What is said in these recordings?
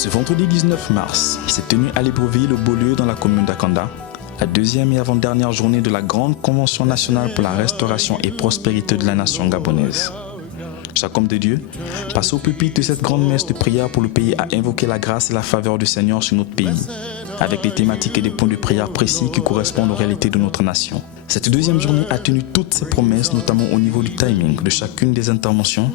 Ce vendredi 19 mars, s'est tenue à Libreville, au Beaulieu, dans la commune d'Akanda, la deuxième et avant-dernière journée de la grande convention nationale pour la restauration et prospérité de la nation gabonaise. Chaque homme de Dieu passe au pupitre de cette grande messe de prière pour le pays à invoquer la grâce et la faveur du Seigneur sur notre pays, avec des thématiques et des points de prière précis qui correspondent aux réalités de notre nation. Cette deuxième journée a tenu toutes ses promesses, notamment au niveau du timing de chacune des interventions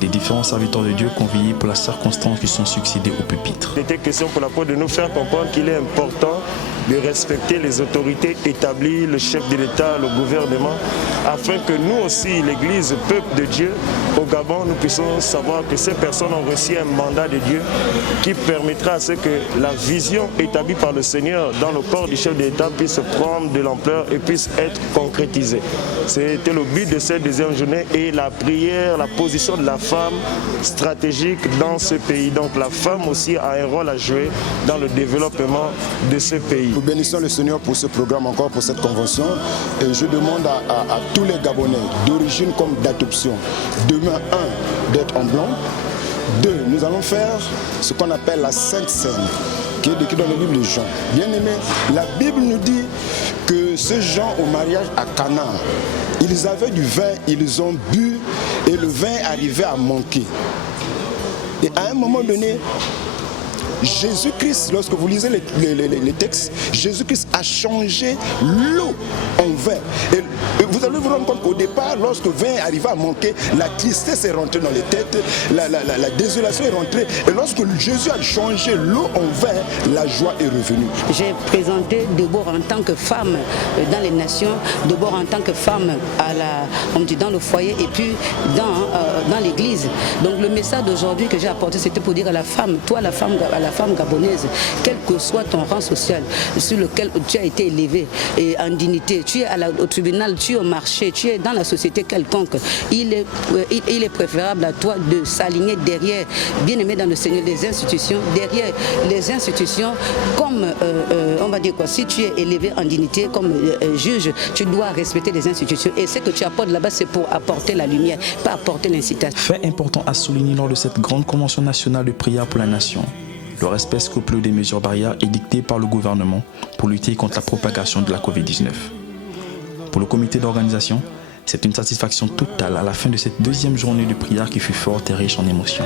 des différents serviteurs de Dieu conviés pour la circonstance qui sont succédés au pupitre. Il était question pour l'apôtre de nous faire comprendre qu'il est important de respecter les autorités établies, le chef de l'État, le gouvernement, afin que nous aussi, l'Église, le peuple de Dieu, au Gabon, nous puissions savoir que ces personnes ont reçu un mandat de Dieu qui permettra à ce que la vision établie par le Seigneur dans le corps du chef de l'État puisse prendre de l'ampleur et puisse être concrétisée. C'était le but de cette deuxième journée et la prière, la position de la femme stratégique dans ce pays. Donc la femme aussi a un rôle à jouer dans le développement de ce pays. Nous bénissons le Seigneur pour ce programme, encore pour cette convention. Et je demande à tous les Gabonais, d'origine comme d'adoption, demain, 1, d'être en blanc. 2, nous allons faire ce qu'on appelle la Sainte Seine, qui est décrit dans la Bible de Jean. Bien aimé, la Bible nous dit que ces gens au mariage à Cana, ils avaient du vin, ils ont bu et le vin arrivait à manquer. Et à un moment donné, Jésus-Christ, lorsque vous lisez les textes, Jésus-Christ a changé l'eau en vin. Et vous allez vous rendre compte qu'au départ, lorsque le vin arrivait à manquer, la tristesse est rentrée dans les têtes, la désolation est rentrée. Et lorsque Jésus a changé l'eau en vin, la joie est revenue. J'ai présenté Deborah en tant que femme dans les nations, Deborah en tant que femme dans le foyer et puis dans l'église. Donc le message d'aujourd'hui que j'ai apporté, c'était pour dire à la femme, toi la femme gabonaise, quel que soit ton rang social sur lequel tu as été élevé et en dignité, tu es au tribunal, tu es au marché, tu es dans la société quelconque, il est préférable à toi de s'aligner derrière, bien aimé dans le Seigneur, des institutions, derrière les institutions, comme on va dire quoi, si tu es élevé en dignité comme juge, tu dois respecter les institutions et ce que tu apportes là-bas, c'est pour apporter la lumière, pas apporter l'incitation. Fait important à souligner lors de cette grande convention nationale de prière pour la nation, le respect scrupuleux des mesures barrières édictées par le gouvernement pour lutter contre la propagation de la Covid-19. Pour le comité d'organisation, c'est une satisfaction totale à la fin de cette deuxième journée de prière qui fut forte et riche en émotions.